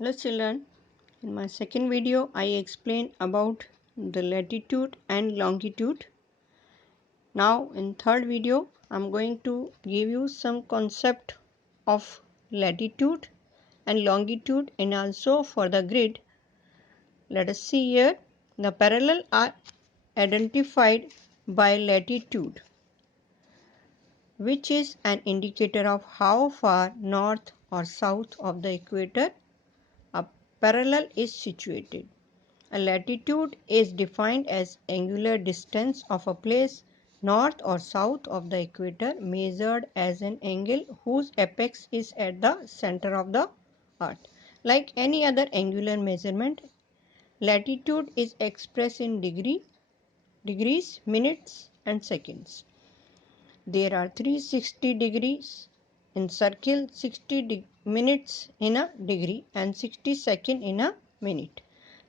Hello children, in my second video I explained about the latitude and longitude. Now in third video I am going to give you some concept of latitude and longitude and also for the grid. Let us see here. The parallel are identified by latitude, which is an indicator of how far north or south of the equator a parallel is situated. A latitude is defined as angular distance of a place north or south of the equator measured as an angle whose apex is at the center of the earth. Like any other angular measurement, latitude is expressed in degrees, minutes and seconds. There are 360 degrees in circle, 60 minutes in a degree and 60 seconds in a minute.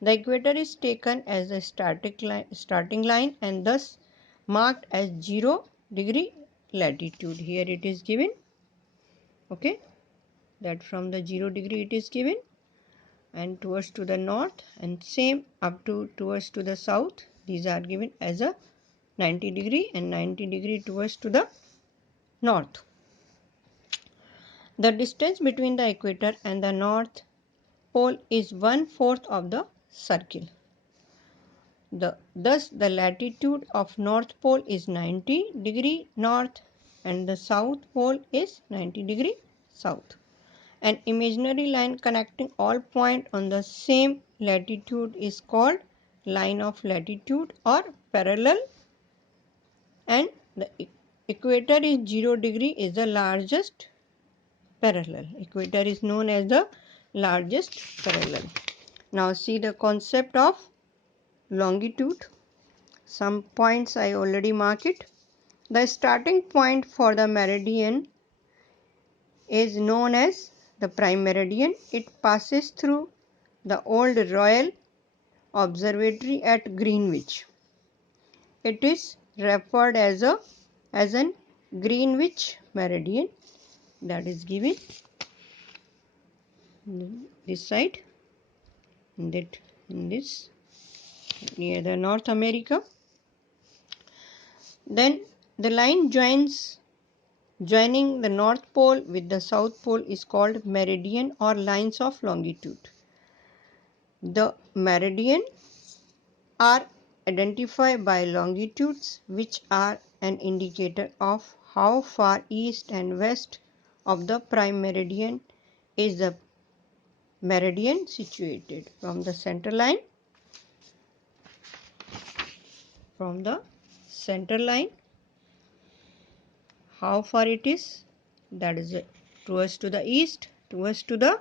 The equator is taken as a starting line and thus marked as 0 degree latitude. Here it is given. Okay, that from the 0 degree it is given, and towards to the north and same up to towards to the south. These are given as a 90 degree and 90 degree towards to the north. The distance between the equator and the north pole is 1/4 of the circle. Thus, the latitude of North Pole is 90 degree north and the South Pole is 90 degree south. An imaginary line connecting all points on the same latitude is called line of latitude or parallel, and the equator is 0 degree is the largest parallel. Equator is known as the largest parallel. Now see the concept of longitude. Some points I already marked it. The starting point for the meridian is known as the prime meridian. It passes through the old Royal Observatory at Greenwich. It is referred as an Greenwich meridian, that is given this side, in this near the North America. Then the line joining the North Pole with the South Pole is called meridian or lines of longitude. The meridians are identified by longitudes, which are an indicator of how far east and west of the prime meridian is the meridian situated. From the center line, how far it is, that is towards to the east, towards to the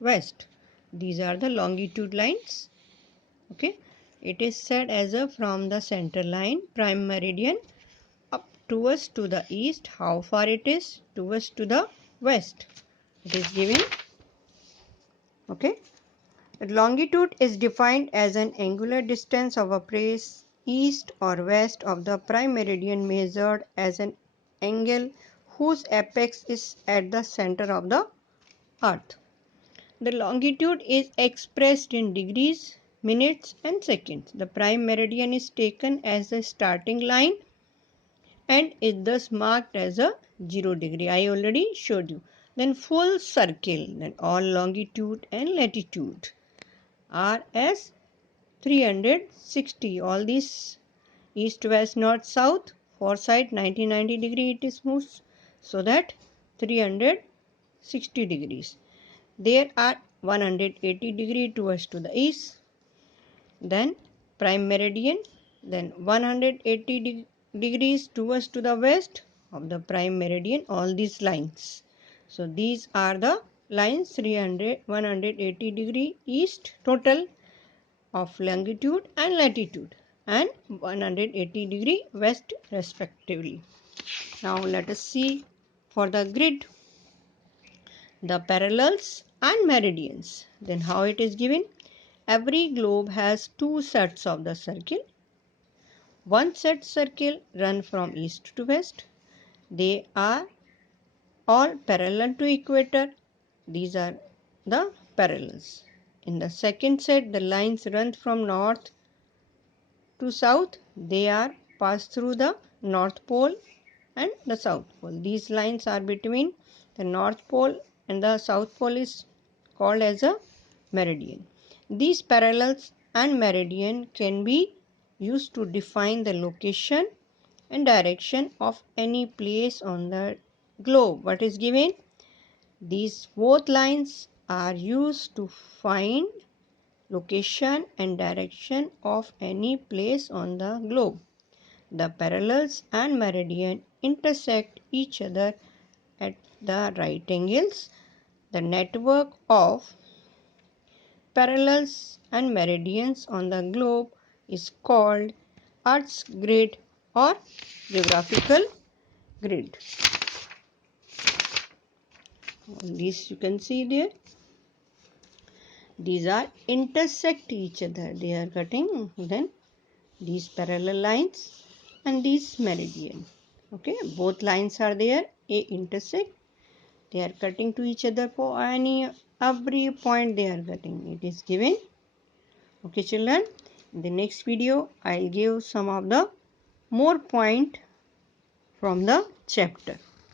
west. These are the longitude lines. Okay, it is said as a from the center line prime meridian up towards to the east, how far it is towards to the west, it is given. Okay, longitude is defined as an angular distance of a place east or west of the prime meridian measured as an angle whose apex is at the center of the earth. The longitude is expressed in degrees, minutes and seconds. The prime meridian is taken as the starting line and is thus marked as a 0 degree. I already showed you. Then full circle, then all longitude and latitude are as 360. All these east, west, north, south, four side 90 degree it is moves, so that 360 degrees. There are 180 degree towards to the east, then prime meridian, then 180 degrees towards to the west of the prime meridian, all these lines. So these are the lines 180 degree east total of longitude and latitude and 180 degree west respectively. Now let us see for the grid the parallels and meridians. Then how it is given? Every globe has two sets of the circle. One set circle run from east to west. They are all parallel to equator. These are the parallels. In the second set, the lines run from north to south. They are passed through the North Pole and the South Pole. These lines are between the North Pole and the South Pole is called as a meridian. These parallels and meridian can be used to define the location and direction of any place on the globe. What is given? These both lines are used to find location and direction of any place on the globe. The parallels and meridian intersect each other at the right angles. The network of parallels and meridians on the globe is called Earth's grid or geographical grid. These you can see there. These are intersect each other. They are cutting then these parallel lines and these meridian. Okay, both lines are there. A intersect. They are cutting to each other for every point they are cutting. It is given. Okay, children. In the next video, I'll give some of the more point from the chapter.